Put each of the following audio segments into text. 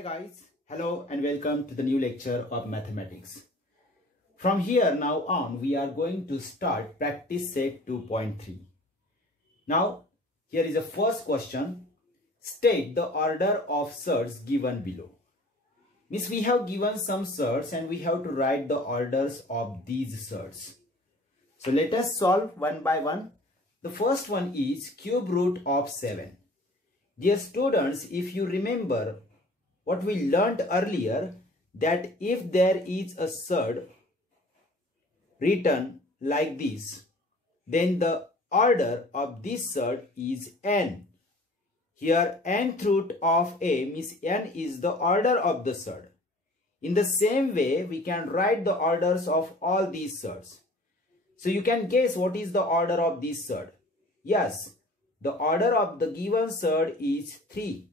Hey guys, hello and welcome to the new lecture of mathematics. From here now on, we are going to start practice set 2.3. Now, here is the first question. State the order of surds given below. Means we have given some surds and we have to write the orders of these surds. So let us solve one by one. The first one is cube root of 7. Dear students, if you remember what we learnt earlier, that if there is a surd written like this, then the order of this surd is n. Here nth root of a means n is the order of the surd. In the same way, we can write the orders of all these surds. So you can guess what is the order of this surd. Yes, the order of the given surd is 3.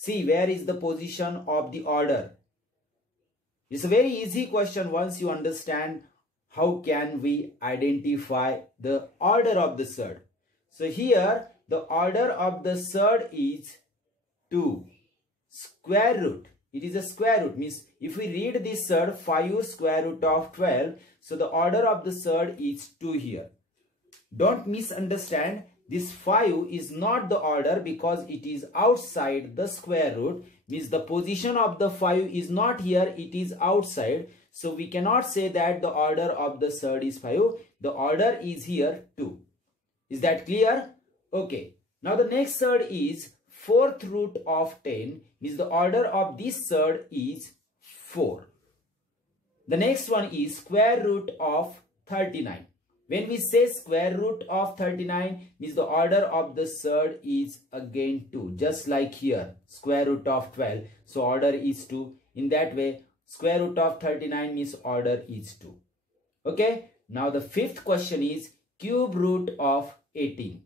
See, where is the position of the order? It's a very easy question once you understand how can we identify the order of the surd. So here the order of the surd is 2. Square root. It is a square root. Means if we read this surd 5 square root of 12. So the order of the surd is 2 here. Don't misunderstand. This 5 is not the order because it is outside the square root. Means the position of the 5 is not here, it is outside. So we cannot say that the order of the surd is 5. The order is here 2. Is that clear? Okay. Now the next surd is 4th root of 10. Means the order of this surd is 4. The next one is square root of 39. When we say square root of 39, means the order of the surd is again 2. Just like here, square root of 12. So order is 2. In that way, square root of 39 means order is 2. Okay. Now the fifth question is cube root of 18.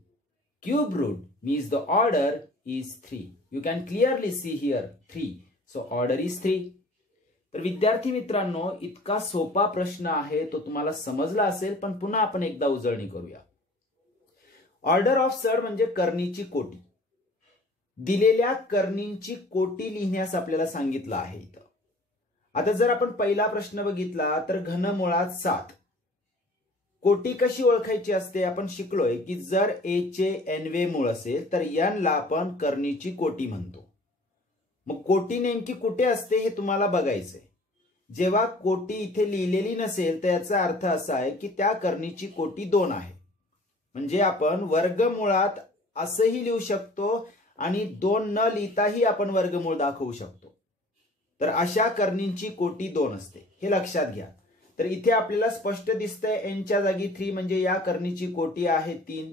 Cube root means the order is 3. You can clearly see here 3. So order is 3. तर विद्यार्थी मित्रांनो, इतका सोपा प्रश्न आहे तो तुम्हाला समजला असेल, पण पुन्हा आपण एकदा उजळणी करूया. ऑर्डर ऑफ सर्ड म्हणजे करणीची कोटी. दिलेल्या करणींची कोटी लिहिण्यास आपल्याला सांगितलं आहे इथं. आता जर आपण पहिला प्रश्न बघितला तर घनमुळात 7. कोटी कशी ओळखायची असते आपण शिकलोय की जर a चे nवे मूळ असेल तर n ला आपण करणीची कोटी म्हणतो. मग कोटी नेमकी कुठे असते हे तुम्हाला बघायचंय. जेव्हा कोटी इथे लिहिलेली नसेल तर याचा अर्थ असा आहे की त्या करणीची कोटी 2 आहे. म्हणजे आपण वर्गमुळात असंही लिहू शकतो आणि 2 न लिहिताही आपण वर्गमूळ दाखवू शकतो. तर अशा करणींची कोटी 2 असते, हे लक्षात घ्या. तर इथे आपल्याला स्पष्ट दिसतंय n च्या जागी 3 म्हणजे या करणीची कोटी आहे 3.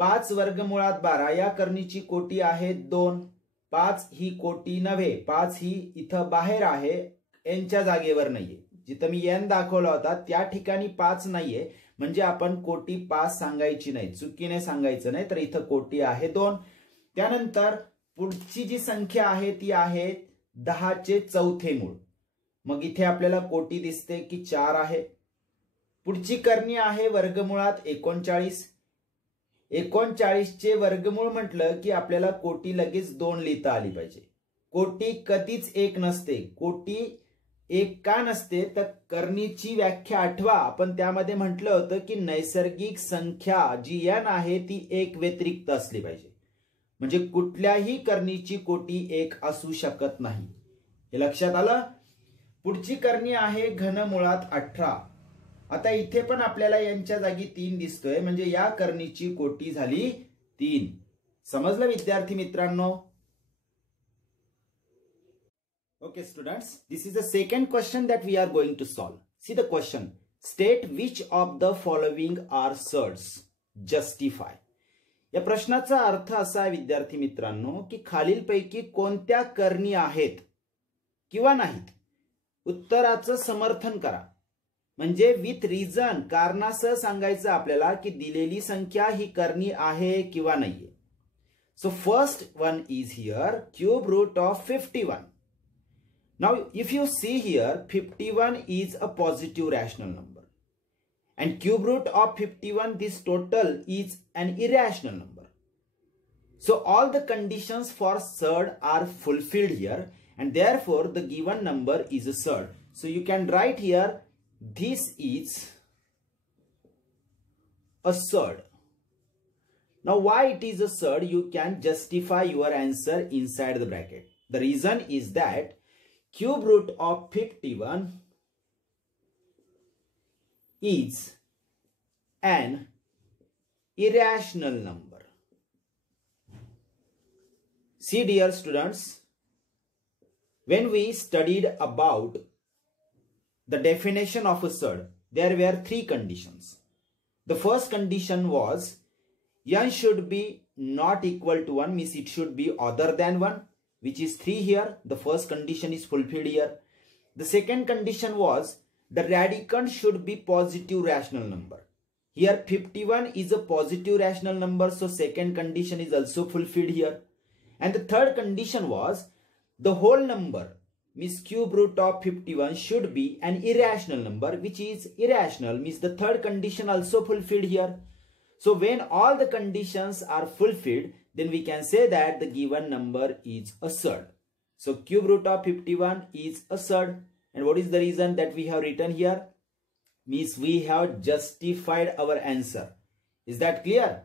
5 वर्गमुळात 12 या करणीची कोटी आहे 2. 5 ही कोटी नव्हे, 5 ही इथं बाहेर आहे, n च्या जागेवर नाहीये. जिथं मी n दाखवला होता त्या ठिकाणी 5 नाहीये, म्हणजे आपण कोटी 5 सांगायची नाही, चुकीने सांगायचं नाही. तर इथं कोटी आहे 2. त्यानंतर पुढची जी संख्या आहे ती आहे 10 चे चौथे मूळ. मग इथे आपल्याला कोटी दिसते की 4 आहे. पुढची करणी आहे वर्गमुळात 39. 39 चे वर्गमूळ म्हटलं की आपल्याला कोटी लगेच 2 लिहिता आली पाहिजे. कोटी कधीच 1 नसते. कोटी 1 का नसते तर करणीची व्याख्या आठवा. आपण त्यामध्ये म्हटलं होतं की नैसर्गिक संख्या जी n आहे ती 1 व्यतिरिक्त असली पाहिजे. म्हणजे कुठल्याही करणीची कोटी 1 असू शकत नाही. हे लक्षात आलं. पुढची करणी आहे घनमुळात 18. आता इथे पण आपल्याला यांच्या जागी 3 दिसतोय, म्हणजे या करणीची कोटी झाली 3. समजलं विद्यार्थी मित्रांनो? Okay students, this is the second question that we are going to solve. See the question. State which of the following are surds. Justify. या प्रश्नाचा अर्थ असा आहे विद्यार्थी मित्रांनो की खालीलपैकी कोणत्या करणी आहेत किंवा नाहीत. उत्तराचं समर्थन करा. म्हणजे विथ रिझन, कारणासह सांगायचं आपल्याला की दिलेली संख्या ही करणी आहे किंवा नाहीये. So first one is here cube root of 51. Now if you see here 51 is a positive rational number and cube root of 51 this total is an irrational number. So all the conditions for surd are fulfilled here and therefore the given number is a surd. So you can write here, this is a surd. Now why it is a surd, you can justify your answer inside the bracket. The reason is that cube root of 51 is an irrational number. See dear students, when we studied about the definition of a surd, there were three conditions. The first condition was n should be not equal to 1, means it should be other than 1, which is 3 here. The first condition is fulfilled here. The second condition was the radicand should be positive rational number. Here 51 is a positive rational number, so second condition is also fulfilled here. And the third condition was the whole number, means cube root of 51 should be an irrational number, which is irrational, means the third condition also fulfilled here. So when all the conditions are fulfilled, then we can say that the given number is a surd. So cube root of 51 is a surd. And what is the reason that we have written here? Means we have justified our answer. Is that clear?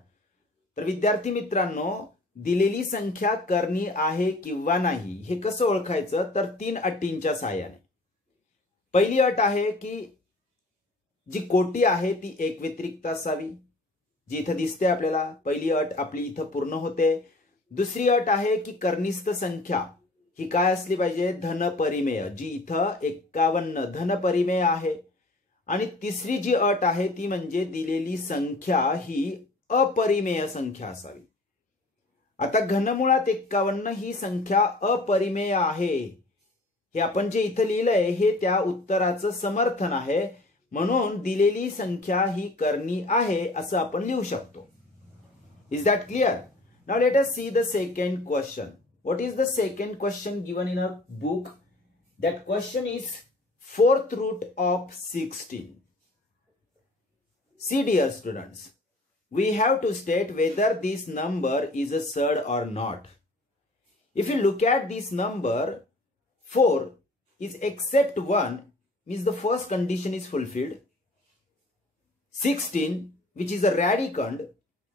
तर विद्यार्थी मित्रांनो, दिलेली संख्या करणी आहे किंवा नाही हे कसं ओळखायचं, तर 3 अटींच्या सहाय्याने. पहिली अट आहे की जी कोटी आहे ती एक व्यतिरिक्त असावी, जी इथं दिसते आपल्याला. पहिली अट आपली इथं पूर्ण होते. दुसरी अट आहे की कर्निस्थ संख्या ही काय असली पाहिजे, धनपरिमेय, जी इथं 51 धनपरिमेय आहे. आणि तिसरी जी अट आहे ती म्हणजे दिलेली संख्या ही अपरिमेय संख्या असावी. आता घनमुळात 51 ही संख्या अपरिमेय आहे, हे आपण जे इथं लिहिलंय हे त्या उत्तराचं समर्थन आहे. म्हणून दिलेली संख्या ही करणी आहे असं आपण लिहू शकतो. Is that clear? Now let us see the second question. What is the second question given in our book? That question is fourth root of 16. See dear students, we have to state whether this number is a surd or not. If you look at this number, 4 is except 1, means the first condition is fulfilled. 16, which is a radicand,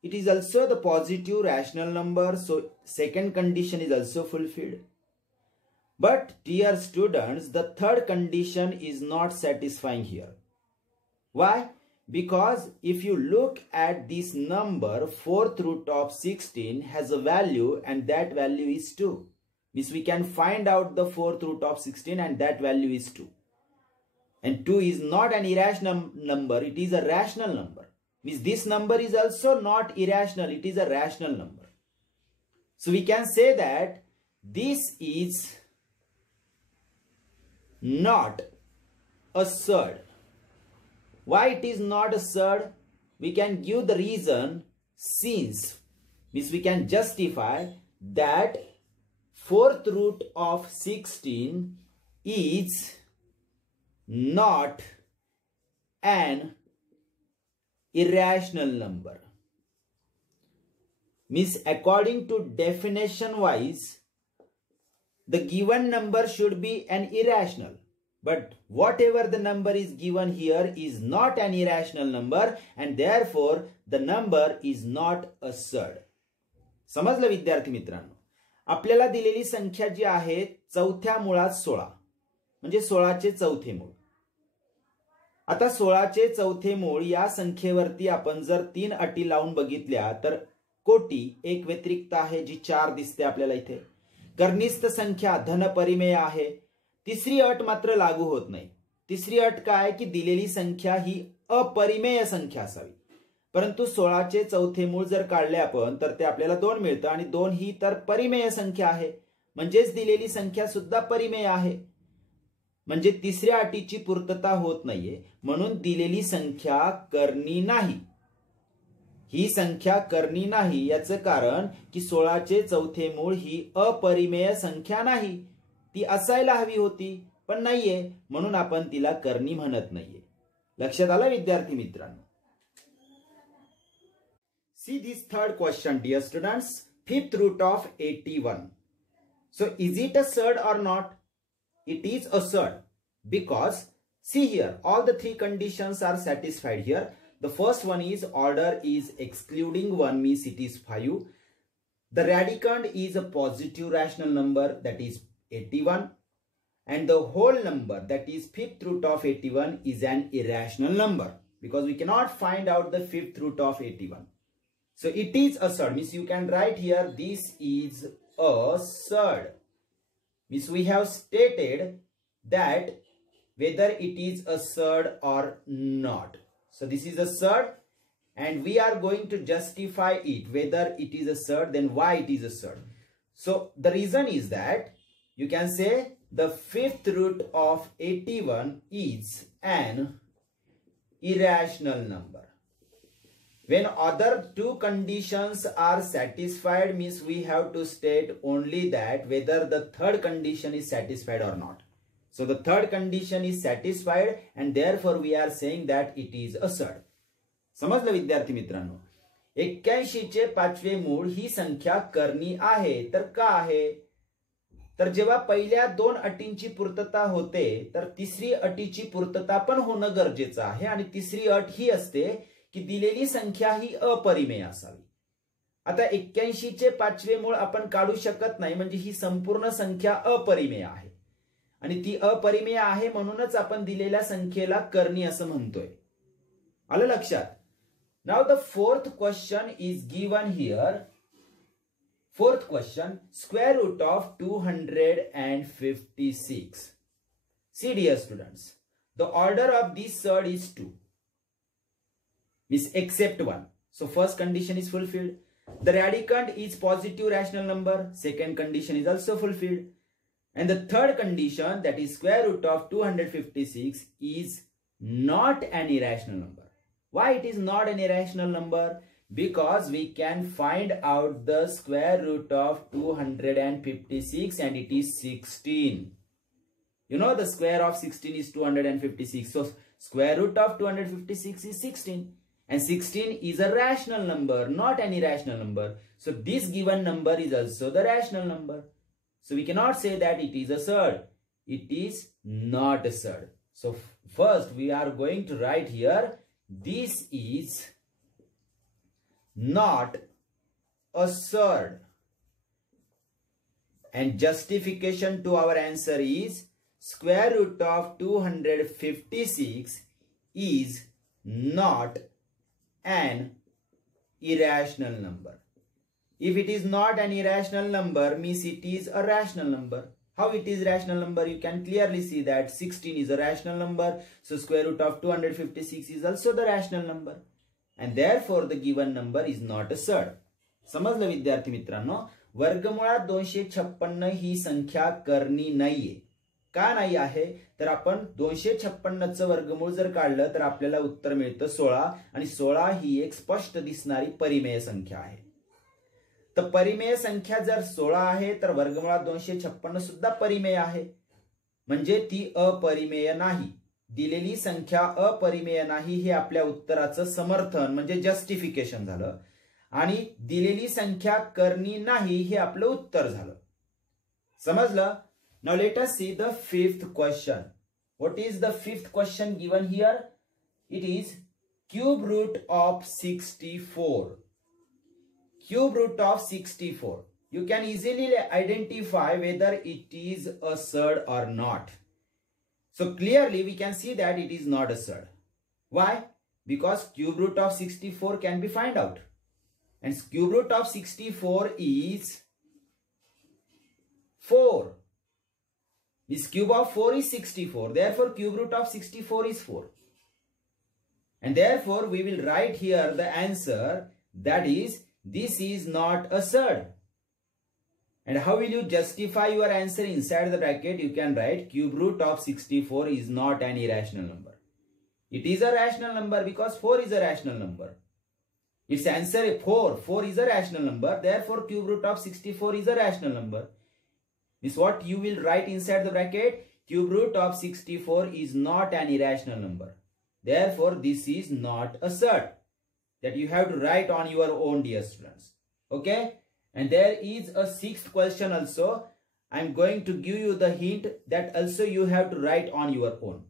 it is also the positive rational number, so second condition is also fulfilled. But dear students, the third condition is not satisfying here. Why? Because if you look at this number, fourth root of 16 has a value and that value is 2. Means we can find out the fourth root of 16 and that value is 2. And 2 is not an irrational number, it is a rational number. Means this number is also not irrational, it is a rational number. So we can say that this is not a surd. Why it is not a surd? We can give the reason, since, means we can justify that fourth root of 16 is not an irrational number. Means according to definition wise, the given number should be an irrational, but whatever the number is given here is not an irrational number and therefore the number is not a surd. समजलं विद्यार्थी मित्रांनो? आपल्याला दिलेली संख्या जी आहे चौथ्या मुळात 16, म्हणजे 16 चे चौथे मूळ. आता 16 चे चौथे मूळ या संख्येवरती आपण जर 3 अटी लावून बघितल्या तर कोटी एक व्यतिरिक्त आहे, जी 4 दिसते आपल्याला इथे. कर्निस्थ संख्या धनपरिमेय आहे. तिसरी अट मात्र लागू होत नाही. तिसरी अट काय की दिलेली संख्या ही अपरिमेय संख्या असावी. परंतु 16 चे चौथे मूळ जर काढले आपण तर ते आपल्याला 2 मिळतं आणि 2 ही तर परिमेय संख्या आहे, म्हणजेच दिलेली संख्या सुद्धा परिमेय आहे. म्हणजे तिसऱ्या अटीची पूर्तता होत नाहीये, म्हणून दिलेली संख्या करणी नाही. ही संख्या करणी नाही याचं कारण की 16 चे चौथे मूळ ही अपरिमेय संख्या नाही. ती असायला हवी होती पण नाहीये, म्हणून आपण तिला करणी म्हणत नाहीये. लक्षात आलं विद्यार्थी मित्रांनो? See this third question dear students, fifth root of 81. So is it a surd or not? It is a surd because see here, all the three conditions are satisfied here. The first one is order is excluding 1 means it is 5. The radicand is a positive rational number, that is 81. And the whole number, that is fifth root of 81, is an irrational number because we cannot find out the fifth root of 81. So it is a surd, means you can write here this is a surd. Means we have stated that whether it is a surd or not. So this is a surd and we are going to justify it, whether it is a surd, then why it is a surd. So the reason is that you can say the fifth root of 81 is an irrational number. When other two conditions are satisfied, means we have to state only that whether the third condition is satisfied or not. So the third condition is satisfied and therefore we are saying that it is a surd. समजलं विद्यार्थी मित्रांनो? 81 चे पाचवे मूळ ही संख्या करणी आहे. तर का आहे? तर जेव्हा पहिल्या दोन अटींची पूर्तता होते तर तिसरी अटीची पूर्तता पण होणं गरजेचं आहे आणि तिसरी अट ही असते की दिलेली संख्या ही अपरिमेय असावी. आता 81 चे पाचवे मूळ आपण काढू शकत नाही म्हणजे ही संपूर्ण संख्या अपरिमेय आहे आणि ती अपरिमेय आहे म्हणूनच आपण दिलेल्या संख्येला करणी असं म्हणतोय. आलं लक्षात? Now the fourth question is given here. Fourth question, square root of 256. See dear students, the order of this surd is 2. Means except 1. So first condition is fulfilled. The radicand is positive rational number. Second condition is also fulfilled. And the third condition, that is square root of 256, is not an irrational number. Why it is not an irrational number? Because we can find out the square root of 256 and it is 16. You know the square of 16 is 256. So square root of 256 is 16. And 16 is a rational number, not an irrational number. So this given number is also the rational number. So we cannot say that it is a surd. It is not a surd. So first we are going to write here, this is not a surd. And justification to our answer is square root of 256 is not an irrational number. If it is not an irrational number, means it is a rational number. How it is rational number? You can clearly see that 16 is a rational number. So square root of 256 is also the rational number. And therefore the given number is not a surd. समजलं विद्यार्थी मित्रांनो? वर्गमुळात 256 ही संख्या करणी नाहीये. का नाही आहे? तर आपण 256 चं वर्गमूळ जर काढलं तर आपल्याला उत्तर मिळतं 16 आणि 16 ही एक स्पष्ट दिसणारी परिमेय संख्या आहे. तर परिमेय संख्या जर 16 आहे तर वर्गमुळात 256 सुद्धा परिमेय आहे. म्हणजे ती अपरिमेय नाही. दिलेली संख्या अपरिमेय नाही हे आपल्या उत्तराचं समर्थन म्हणजे जस्टिफिकेशन झालं आणि दिलेली संख्या करणी नाही हे आपलं उत्तर झालं. समजलं? Now let us see the fifth question. What is the fifth question given here? It is cube root of 64. Cube root of 64. You can easily identify whether it is a surd or not. So clearly we can see that it is not a surd. Why? Because cube root of 64 can be found out. And cube root of 64 is 4. This cube of 4 is 64. Therefore, cube root of 64 is 4. And therefore, we will write here the answer, that is, this is not a surd. And how will you justify your answer inside the bracket? You can write cube root of 64 is not an irrational number. It is a rational number because 4 is a rational number. Its answer is 4. 4 is a rational number. Therefore, cube root of 64 is a rational number. Is what you will write inside the bracket. Cube root of 64 is not an irrational number. Therefore, this is not a surd. That you have to write on your own, dear students. Okay? And there is a sixth question also. I am going to give you the hint that also you have to write on your own.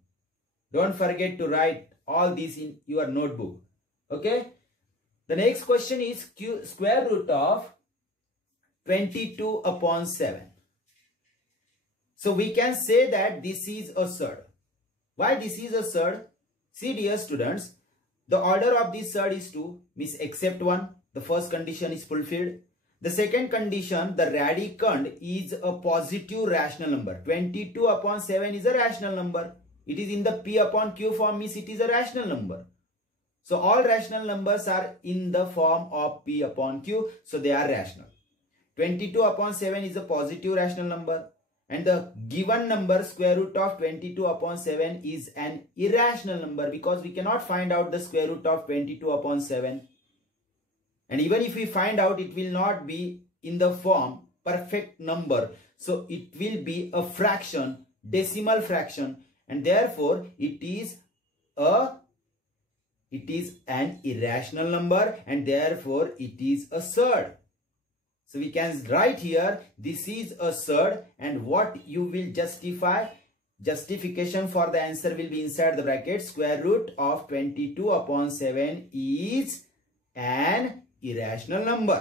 Don't forget to write all these in your notebook. Okay. The next question is square root of 22 upon 7. So we can say that this is a surd. Why this is a surd? See dear students, the order of this surd is 2, means except 1. The first condition is fulfilled. The second condition, the radicand is a positive rational number. 22 upon 7 is a rational number. It is in the P upon Q form, means it is a rational number. So all rational numbers are in the form of P upon Q. So they are rational. 22 upon 7 is a positive rational number. And the given number square root of 22 upon 7 is an irrational number, because we cannot find out the square root of 22 upon 7. And even if we find out, it will not be in the form perfect number. So it will be a fraction, decimal fraction. And therefore it is an irrational number, and therefore it is a surd. So we can write here, this is a surd, and what you will justify, justification for the answer will be inside the bracket. Square root of 22 upon 7 is an irrational number.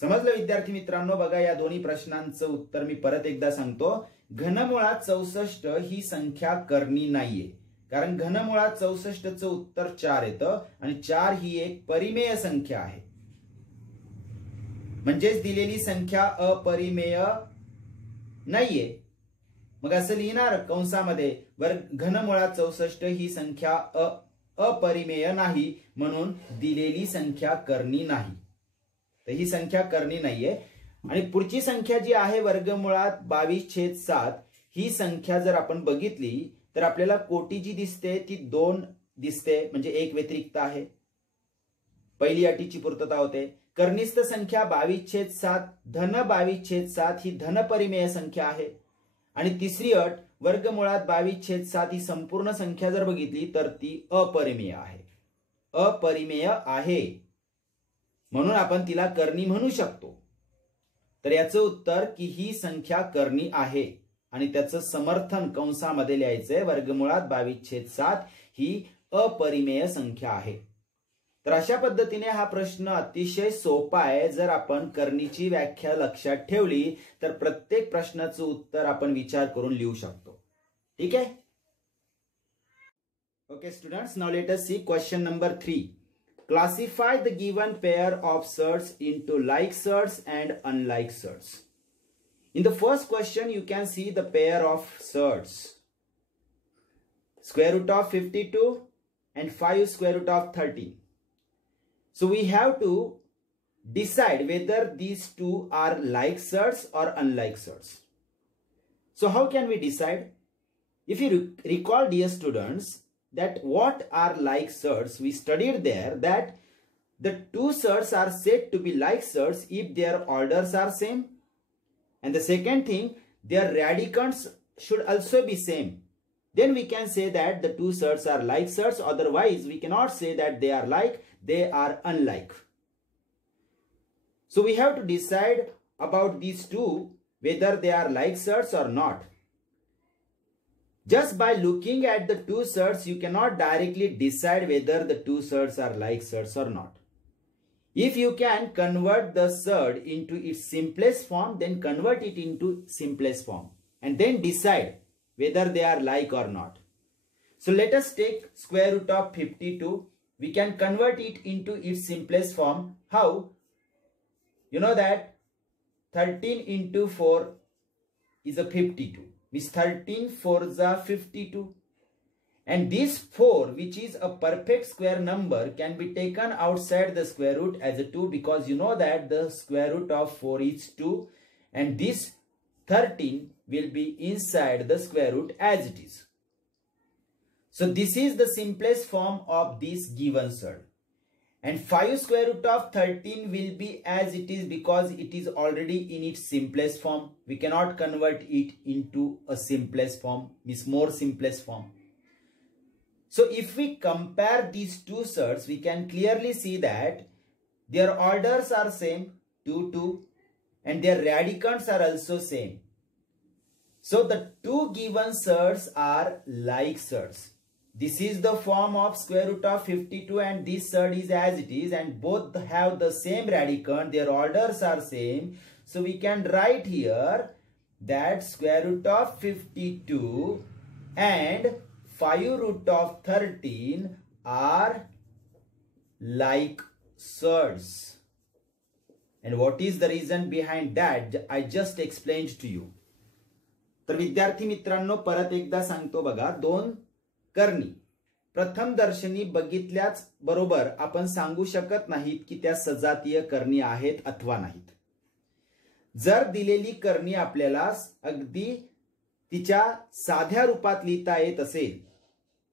समजलं विद्यार्थी मित्रांनो? बघा, या दोन्ही प्रश्नांचं उत्तर मी परत एकदा सांगतो. घनमुळात 64 ही संख्या कर्णी नाहीये, कारण घनमुळात 64 चं उत्तर 4 येतं, आणि 4 ही एक परिमेय संख्या आहे. म्हणजेच दिलेली संख्या अपरिमेय नाहीये. मग असं लिहिणार कंसामध्ये, घनमुळात 64 ही संख्या अपरिमेय नाही, म्हणून दिलेली संख्या कर्णी नाही. तर ही संख्या कर्णी नाहीये. आणि पुढची संख्या जी आहे वर्गमुळात 22/7, ही संख्या जर आपण बघितली तर आपल्याला कोटी जी दिसते ती 2 दिसते, म्हणजे 1 व्यतिरिक्त आहे. पहिली अटीची पूर्तता होते. कर्निस्थ संख्या 22/7 धन 22/7 ही धनपरिमेय संख्या आहे. आणि तिसरी अट, वर्गमुळात 22/7 ही संपूर्ण संख्या जर बघितली तर ती अपरिमेय आहे. अपरिमेय आहे म्हणून आपण तिला कर्णी म्हणू शकतो. तर याचं उत्तर की ही संख्या कर्णी आहे, आणि त्याचं समर्थन कंसामध्ये लिहायचंय. वर्गमुळात 22/7 ही अपरिमेय संख्या आहे. तर अशा पद्धतीने हा प्रश्न अतिशय सोपा आहे. जर आपण कर्णीची व्याख्या लक्षात ठेवली तर प्रत्येक प्रश्नाचं उत्तर आपण विचार करून लिहू शकतो. ठीक आहे? Okay students, now let us see question number 3. Classify the given pair of surds into like surds and unlike surds. In the first question, you can see the pair of surds. Square root of 52 and 5 square root of 13. So we have to decide whether these two are like surds or unlike surds. So how can we decide? If you recall, dear students, that what are like surds, we studied there that the two surds are said to be like surds if their orders are same, and the second thing, their radicands should also be same. Then we can say that the two surds are like surds. Otherwise we cannot say that they are like, they are unlike. So we have to decide about these two, whether they are like surds or not. Just by looking at the two surds, you cannot directly decide whether the two surds are like surds or not. If you can convert the surd into its simplest form, then convert it into simplest form and then decide whether they are like or not. So let us take square root of 52. We can convert it into its simplest form. How? You know that 13 into 4 is a 52. Means 13 4s are 52, and this 4, which is a perfect square number, can be taken outside the square root as a 2, because you know that the square root of 4 is 2, and this 13 will be inside the square root as it is. So this is the simplest form of this given surd. And 5 square root of 13 will be as it is because it is already in its simplest form. We cannot convert it into a simplest form, means more simplest form. So if we compare these two surds, we can clearly see that their orders are same, 2, 2, and their radicands are also same. So the two given surds are like surds. This is the form of square root of 52 and this surd is as it is, and both have the same radicand, their orders are same. So we can write here that square root of 52 and 5 root of 13 are like surds. And what is the reason behind that? I just explained to you. तर विद्यार्थी मित्रांनो परत एकदा सांगतो बघा, दोन कर्णी प्रथम दर्शनी बघितल्याच बरोबर आपण सांगू शकत नाहीत की त्या सजातीय कर्णी आहेत अथवा नाहीत. जर दिलेली कर्णी आपल्याला अगदी तिच्या साध्या रूपात लिहिता येत असेल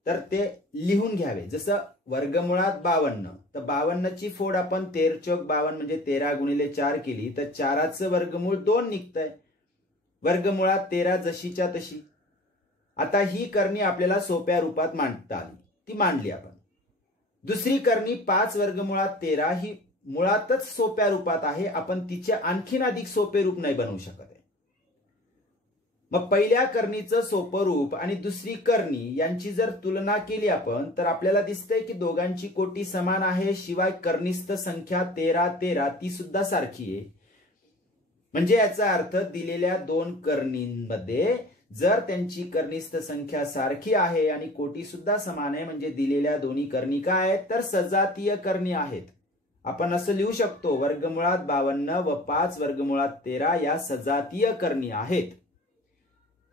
तर ते लिहून घ्यावे. जसं वर्गमुळात 52, तर 52 ची फोड आपण 13 चौक 52 म्हणजे 13 गुणिले 4 केली तर 4चं वर्गमूळ 2 निघतंय. वर्गमुळात 13 जशीच्या तशी. आता ही करणी आपल्याला सोप्या रूपात मांडता आली, ती मांडली आपण. दुसरी करणी 5 वर्गमुळात 13 ही मुळातच सोप्या रूपात आहे, आपण तिचे आणखीन अधिक सोपे रूप नाही बनवू शकत आहे. मग पहिल्या करणीचं सोपं रूप आणि दुसरी करणी यांची जर तुलना केली आपण तर आपल्याला दिसतंय की दोघांची कोटी समान आहे, शिवाय कर्णिस्थ संख्या 13 13 ती सुद्धा सारखी आहे. म्हणजे याचा अर्थ दिलेल्या दोन कर्णींमध्ये जर त्यांची कर्णिस्थ संख्या सारखी आहे आणि कोटी सुद्धा समान आहे, म्हणजे दिलेल्या दोन्ही कर्णी काय आहेत तर सजातीय कर्णी आहेत. आपण असं लिहू शकतो, वर्गमुळात 52 व 5 वर्गमुळात 13 या सजातीय कर्णी आहेत.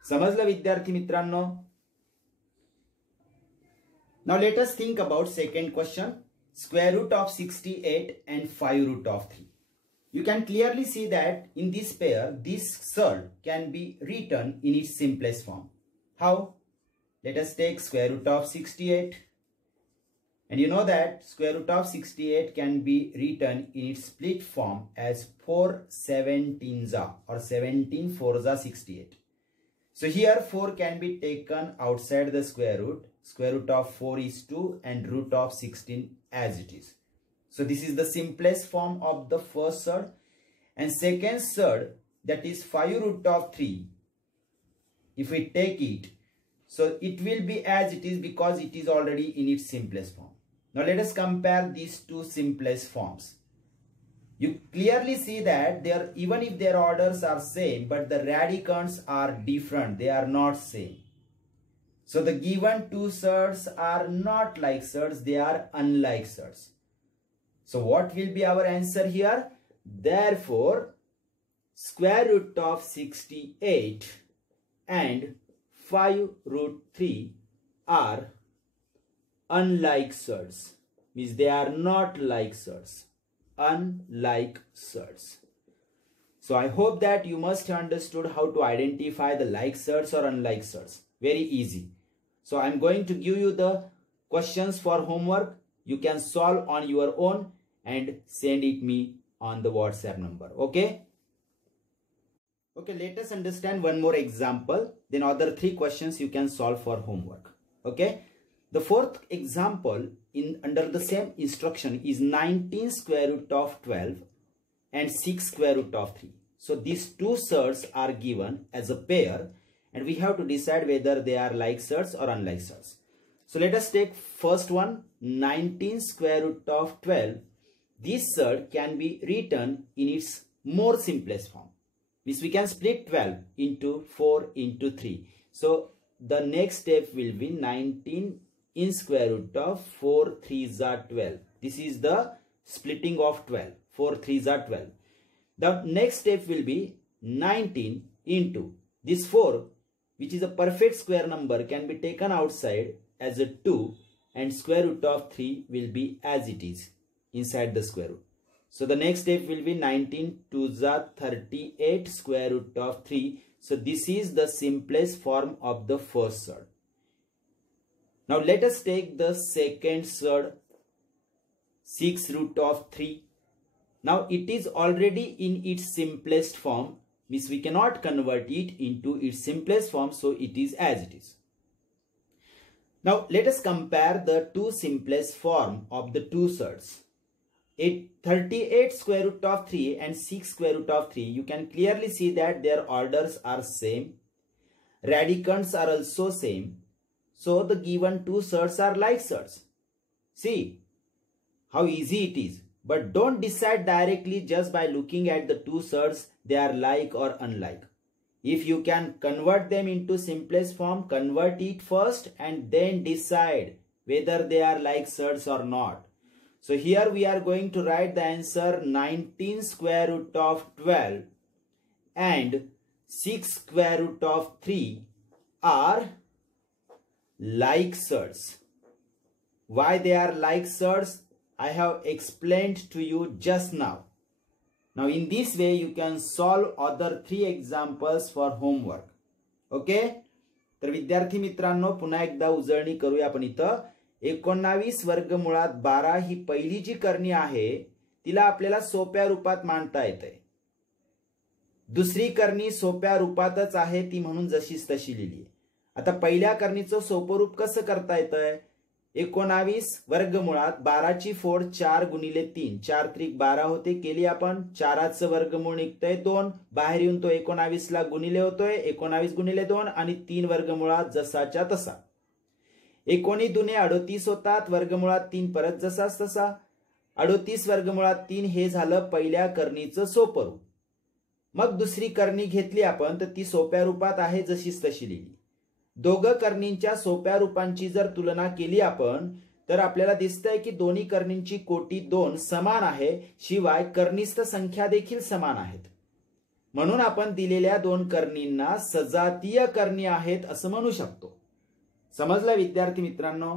समजलं विद्यार्थी मित्रांनो? Now let us think about second question, square root of 68 and 5 root of 3. You can clearly see that in this pair, this surd can be written in its simplest form. How? Let us take square root of 68. And you know that square root of 68 can be written in its split form as 4 17s or 17 4s 68. So here 4 can be taken outside the square root. Square root of 4 is 2 and root of 16 as it is. So this is the simplest form of the first surd, and second surd, that is 5 root of 3. If we take it, so it will be as it is because it is already in its simplest form. Now let us compare these two simplest forms. You clearly see that even if their orders are same, but the radicands are different. They are not same. So the given two surds are not like surds. They are unlike surds. So what will be our answer here? Therefore, square root of 68 and 5 root 3 are unlike surds. Means they are not like surds. Unlike surds. So I hope that you must have understood how to identify the like surds or unlike surds. Very easy. So I'm going to give you the questions for homework. You can solve on your own and send it me on the WhatsApp number. Okay? Okay, let us understand one more example. Then other 3 questions you can solve for homework. Okay? The fourth example under the same instruction is 19 square root of 12 and 6 square root of 3. So these two surds are given as a pair and we have to decide whether they are like surds or unlike surds. So let us take first one, 19 square root of 12. This surd can be written in its more simplest form. Which we can split 12 into 4 into 3. So the next step will be 19 in square root of 4 3s are 12. This is the splitting of 12. 4 3s are 12. The next step will be 19 into this 4, which is a perfect square number, can be taken outside as a 2, and square root of 3 will be as it is inside the square root. So the next step will be 19 2s are 38 square root of 3. So this is the simplest form of the first surd. Now let us take the second surd, 6 root of 3. Now it is already in its simplest form, means we cannot convert it into its simplest form, so it is as it is. Now let us compare the two simplest form of the two surds. 38 square root of 3 and 6 square root of 3, you can clearly see that their orders are same. Radicands are also same. So the given two surds are like surds. See how easy it is. But don't decide directly just by looking at the two surds they are like or unlike. If you can convert them into simplest form, convert it first and then decide whether they are like surds or not. So here we are going to write the answer 19 square root of 12 and 6 square root of 3 are like surds. Why they are like surds, I have explained to you just now. Now in this way you can solve other 3 examples for homework. Okay? तर विद्यार्थी मित्रांनो पुन्हा एकदा उजळणी करूया आपण इथं. 19 वर्गमुळात 12 ही पहिली जी करणी आहे तिला आपल्याला सोप्या रूपात मांडता येते. दुसरी करणी सोप्या रूपातच आहे ती म्हणून जशीच तशी लिहिली. आता पहिल्या करणीचं सोपं रूप कसं करता येतंय? 19 वर्गमुळात 12 ची फोड 4 गुणिले 3, 4 त्रिक 12 होते, केली आपण. 4चं वर्गमूळ निघतंय 2, बाहेर येऊन तो 19 ला गुणिले होतोय, 19 गुणिले 2 आणि 3 वर्गमुळात जसाच्या तसा. 19 दुने 38 होतात, वर्गमुळात 3 परत जसाच तसा. 38 वर्गमुळात 3 हे झालं पहिल्या करणीचं सोपं रूप. मग दुसरी करणी घेतली आपण तर ती सोप्या रूपात आहे जशीच तशी लिहिली. दोघं करणींच्या सोप्या रूपांची जर तुलना केली आपण तर आपल्याला दिसतंय की दोन्ही करणींची कोटी 2 समान आहे, शिवाय करणीस्थ संख्या देखील समान आहेत. म्हणून आपण दिलेल्या दोन करणींना सजातीय करणी आहेत असं म्हणू शकतो. समजलं विद्यार्थी मित्रांनो?